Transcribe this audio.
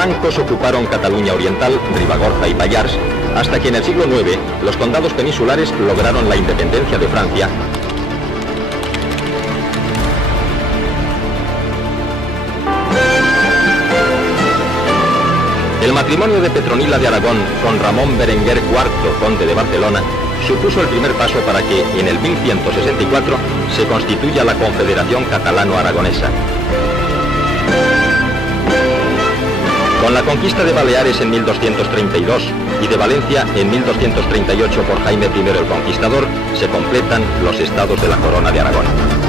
francos ocuparon Cataluña Oriental, Ribagorza y Pallars, hasta que en el siglo IX los condados peninsulares lograron la independencia de Francia. El matrimonio de Petronila de Aragón con Ramón Berenguer IV, conde de Barcelona, supuso el primer paso para que, en el 1164, se constituya la Confederación Catalano-Aragonesa. Con la conquista de Baleares en 1232 y de Valencia en 1238 por Jaime I el Conquistador, se completan los estados de la Corona de Aragón.